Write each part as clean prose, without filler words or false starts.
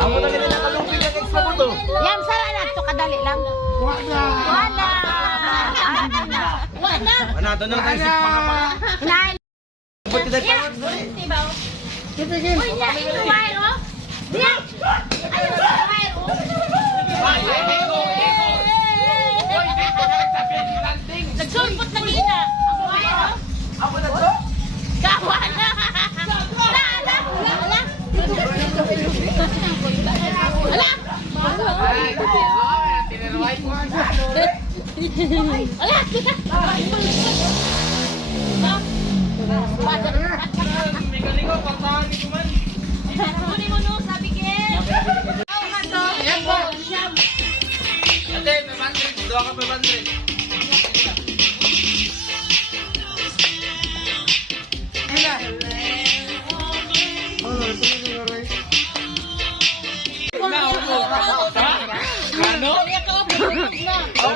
Amo na nila nakalupin ng extra buto. Yan, sara na. Ito kadali lang. Wala. Ano, doon na tayo sa pangapang. Hinahin. Ba't kita pa? Uy, niya. Ito wire, oh. Niya. Ayun, wire, oh. Nagsulpot na gina. Ang wire, oh. Amo na to? Gawa na. Ala.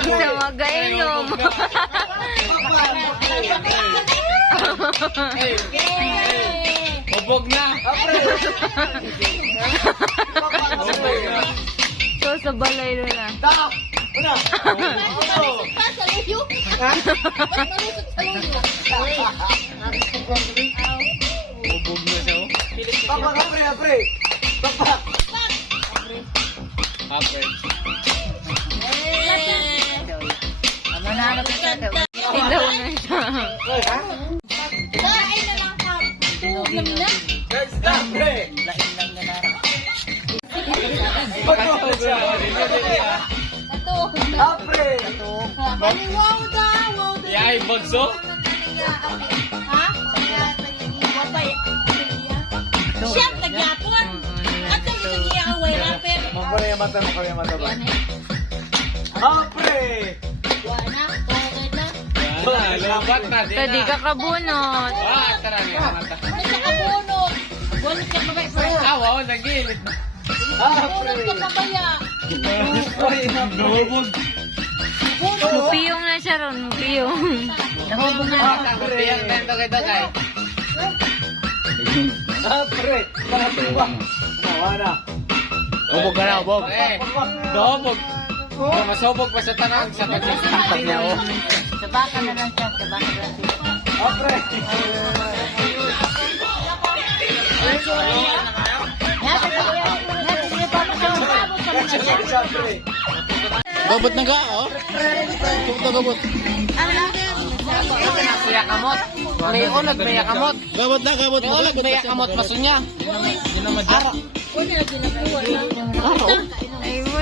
Sa magainom. Hubog na. So, sa balay na. Stop! Una! Hubog na siya. Papa, kapre, kapre! Papa! Kapre. Ilaw na siya. Guys, kapre! Kapre! Yay, bagso? Siyam, nagyapon. At ang ito niya ang way rapper. Mampunin yung mata mo, kami yung mata ba? Kapre! Wala, okay na. Labat na, di Tadi ka kabunot. Tara niya, mata. Nagkakabunot. Bunot ka babay pa. Wow, nagilid. Bunot ka babaya. Nahubog. Mupiyong na siya ron, mupiyong. Nahubog na. Kapre, ang tento kay Dagay. Kapre, nakatuwa. Wala. Hubog ka na, hubog. Hubog. Masubog pa sa tanong sa pag-isipag niya. Sabaka na lang siya. Sabaka na lang siya. Kapre. Gabot na ka, oh. Gabot. Maya kamot. May unod, maya kamot. Gabot na, gabot May na. unod, maya kamot. Masunya.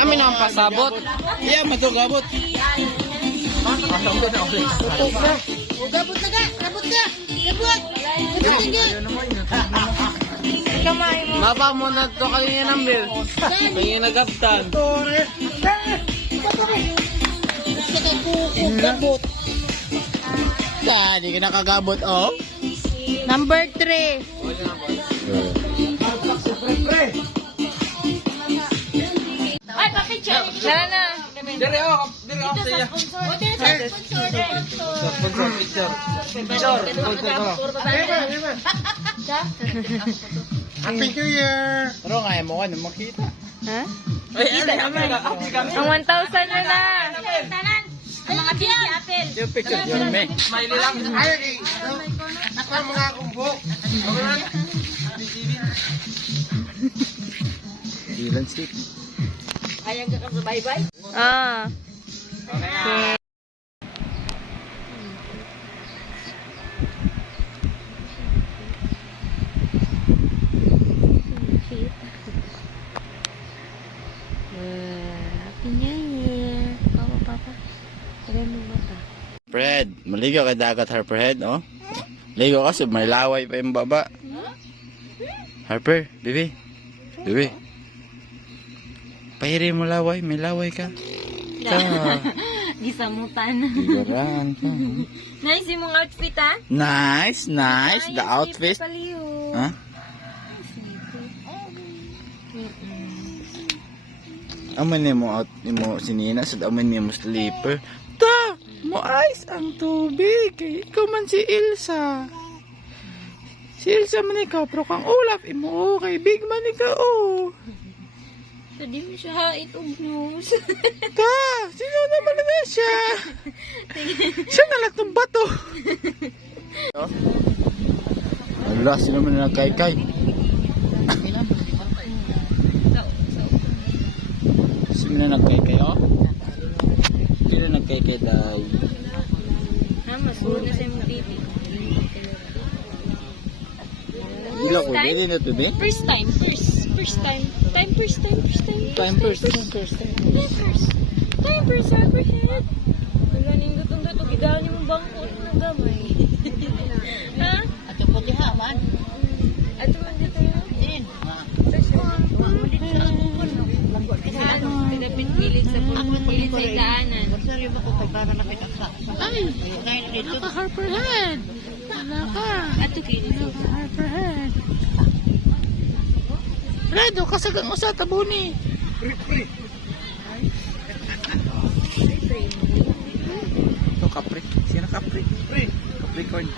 Amin ang pasabot. Yeah, mato gabot. Gabot na ka! Gabot ka! Gabot! Kamay mo. Mapa mo na to kayo yung number. May nagaptan. Saka kuko, gabot. Di ka nakagabot, oh. Number 3. Ay, papicture! Tara na. Dire ako sa iya. O, din sa sponsor. Happy New Year! Pero nga mo ka makita. Ha? Ay, kami. Ang 1,000 na na. Tanan! Ang mga bigyan, apel. Yung picture yun, me. Smiley lang. Ako ang mga kumbok. Ilan stick? Ayang ka sa bye-bye. Ah. Okay. Happy New Year. Papa. Tagay mo mata. Fred, maligo kay dagat Harperhead, oh. Ligo kasi may laway pa yung baba. Harper, bibi. Pahiri mo laway, may laway ka. Gisamutan. Ligaran ka. Nice yung mong outfit, ha? Nice. The outfit. Ha? Aman niya mo out ni mo sinina sa aman niya mo sleeper. Ta! Mo ice ang tubig. Ikaw man si Ilsa. Silsa man ikaw, pero kang Olaf, imo kay big man ikaw, oh. Tadi mo siya hait og news. Ta, sino naman na siya? Siya nalat ng bato. Wala, sino man na nagkaykay. Sino na nagkaykay, oh? Sino na nagkaykay, day? Mas una sa imong baby. Ila ko, dili na to, be? First time. Time first. Time first. Time first, overhead. Wala ning gutong gato, gidahan yung bangko ng gamay. Ha? Ato po di haman. Ato man dito yun. Din. Pinapit pilig sa pilig sa idaanan. Sorry ba ko kay para nakita sa. Ay! Dahil dito. Harperhead! Wala ka. Ato kini. Harperhead. Redo, kasagang usa tabuni. Ito kapre. Sino kapre? Capricorn.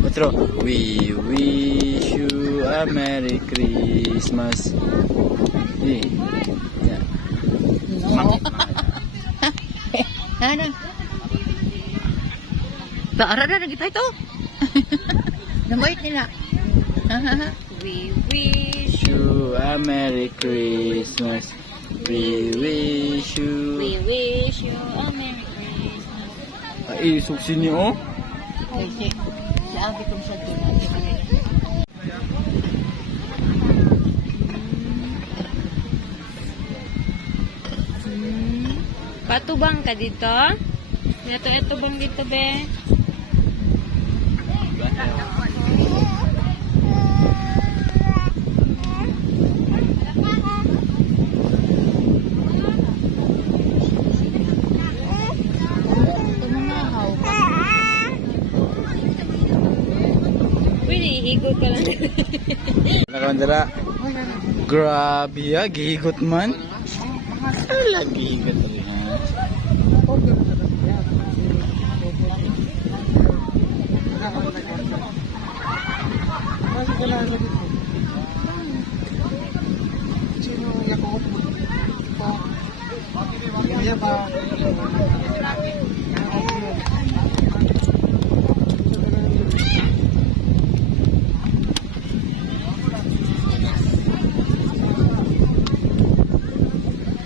Otro. We wish you a Merry Christmas. Yeah. Ano? Baara na nagitay to. Namait nila. We wish You a Merry Christmas. We wish you. you a Merry Christmas. Ay, suksi niyo, oh. Kasi sa abi kong sa dulo. Patubang ka dito? Ito bang dito, be? Pwede, higot ka lang. Nakandara. Grabe ya, gihigot man. Ala, gihigot rin ha.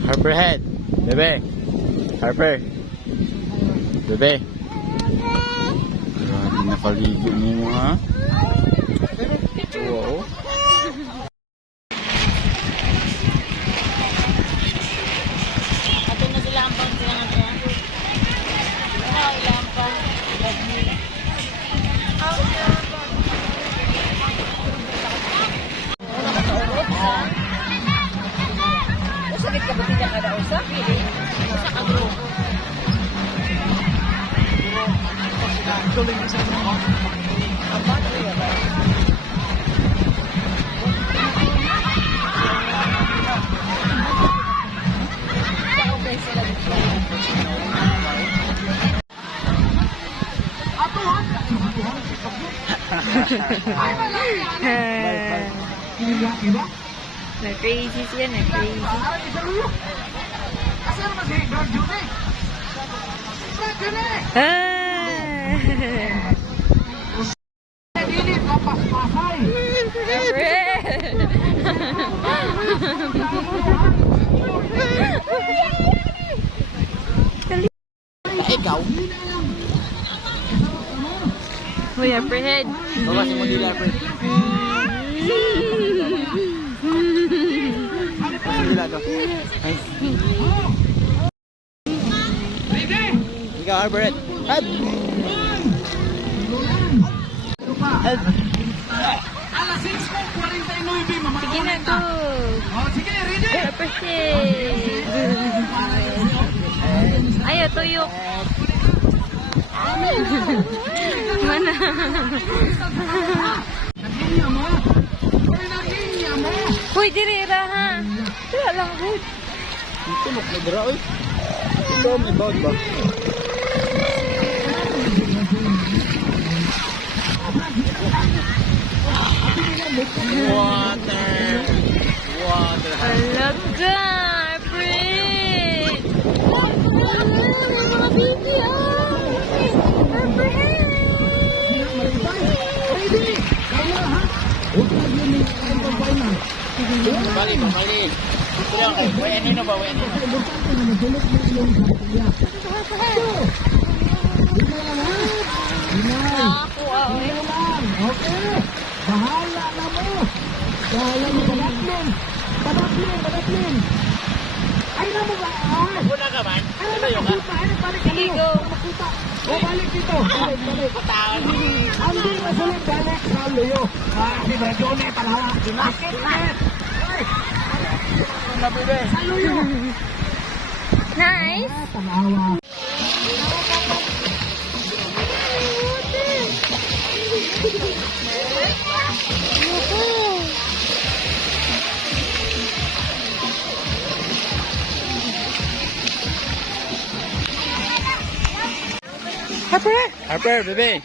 Harper head. Bebe. Harper. Bebe. Grabe nakaligo niyo mo ha. Wow. Ato na sila ang pang sila nga siya. Ay, lampang. Sakit ka ba tidak ada usap? Sa kagro. Na-crazy siya, na-crazy. Ikaw? Uy, Harperhead. Bawa si mo dila, Harper. Dila to. Ay. Ikaw, Harper. Head. Head. Sige na to. Harperhead. Ayaw, tuyok. Mana? Uy, dirira ha. Wala lang, good. Ito, magdara, oy. Ito, may bawd ba? Water. Water. Alaga, Harper! Mga baby, Bali, bali. Way ano na ba? Way ano na? Okay. Bahala na mo. Bahala mo badatlin. Ay na mo ba? Wala ka man? Ano ka? Balik dito. O balik dito. Balik. Andi na sulit balik sa luyo. Si Bradone palawa. Bakit na? Sa luyo. Nice! Palawa. Harper, bebe.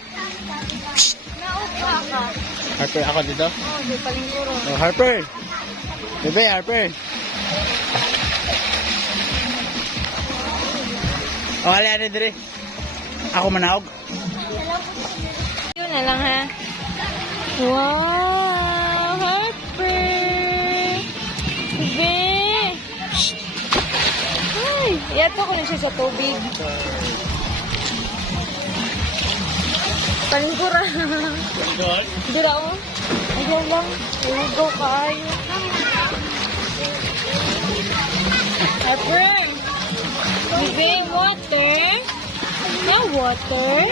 Naupa ka. Harper, ako dito. Oh, di palingkuro. Oh, Harper. Bebe, Harper. Oh, ali ani dire. Ako manaog. Yun na lang ha. Wow! Harper! Bebe! Ay! Iyato ko na siya sa tubig. Palingkura. Dira o. Ayaw lang. Ugaw kaayo. Harper! Bebe, water? No water?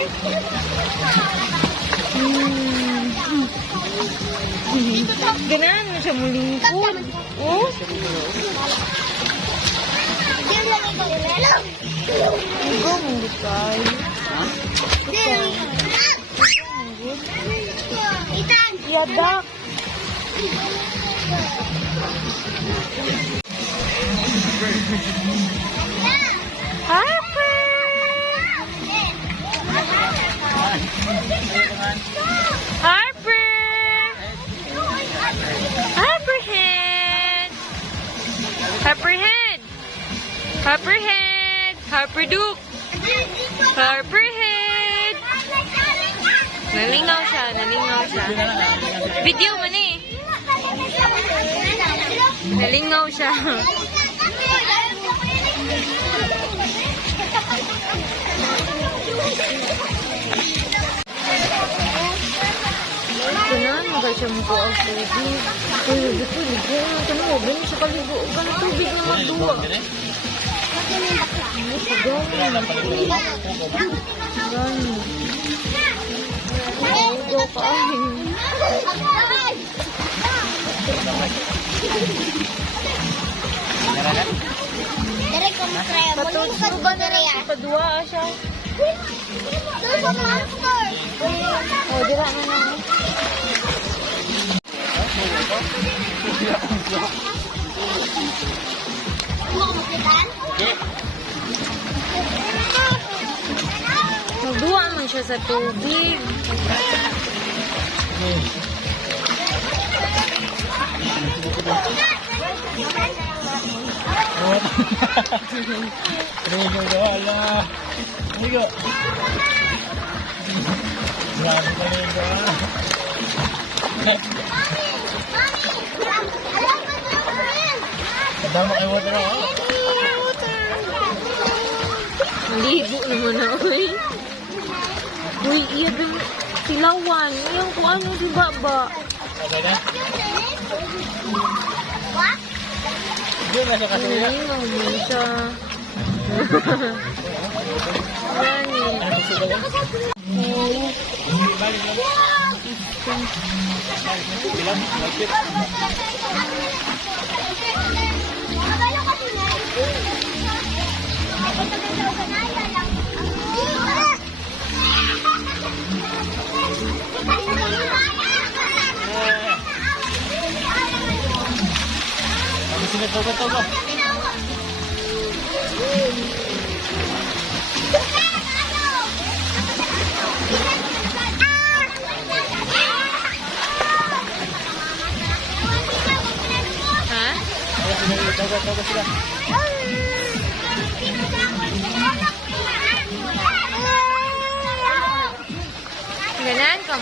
Ganahan mo siya mulingkod. Oh? Ugaw mo di kayo. Yadak. Harper! Harper! Harperhead! Harperhead! Harperhead! Harperduke! Harperhead! Nalingaw siya. Video man eh. Nalingaw siya. Ganaan, magay siya mo ang tubig. Ay, ito, ligo. Tanong mo, ganun siya kaligo. Ganun tubig na magduwa. Ano siya ganun? Ganun. Ligo ka ay. Patuturo ba na lang padua siya? Oh, dira na lang. Magduwa man siya sa tubig. Rigo wala. Rigo. Grabe ka Rigo. Kadama kay water oh. Ligo naman na, uy. Uy, iya din. Silawan. Iyang kung ano, di ba ba? Okay na? Hindi na siya kasi nila. Ay, naman siya. Gani. Sige, togo.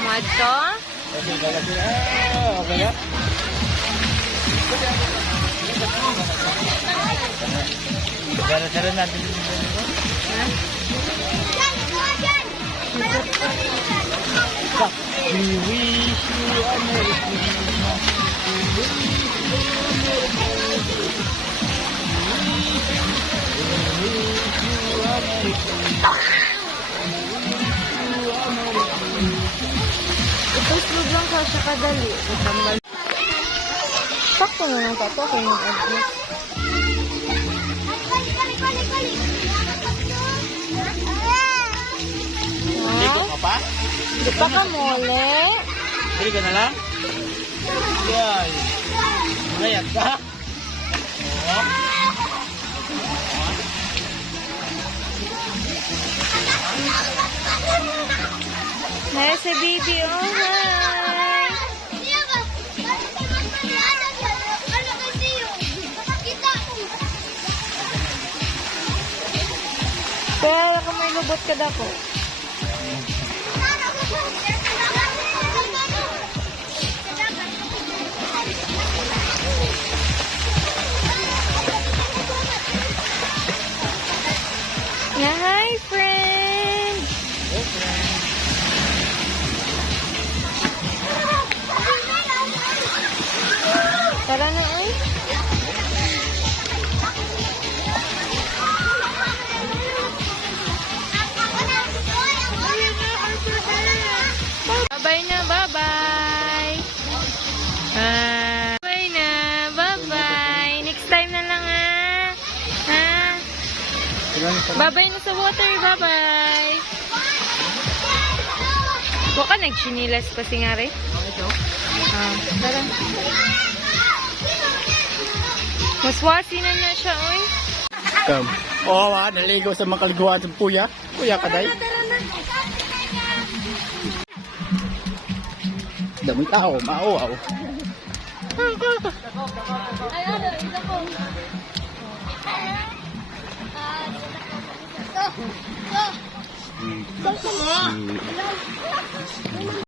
mo to? Okay, lalaki. Ah, okay na. Gara-gara natin. We wish you a Merry Christmas. I-post lang siya kadali. Katambal. Sakto na lang tato kung yung address. Ligo ka pa? Di pa ka mole? Dili ka na lang? Yan. Mayat ka? Oo. Nara si baby, oh hi! Kaya ka may lubot ka dako. Yeah, hi friend! Tara na ay. Bye na, bye-bye. Bye na, bye-bye. Next time na lang ha. Bye-bye na sa water, bye-bye. Huwag ka nag-chinilas pa si Ngari? Tara. Maswasi na na siya, oy. Come. Oh, naligo sa mga kaliguan sa puya. Puya ka, day. Daming tao, maawaw.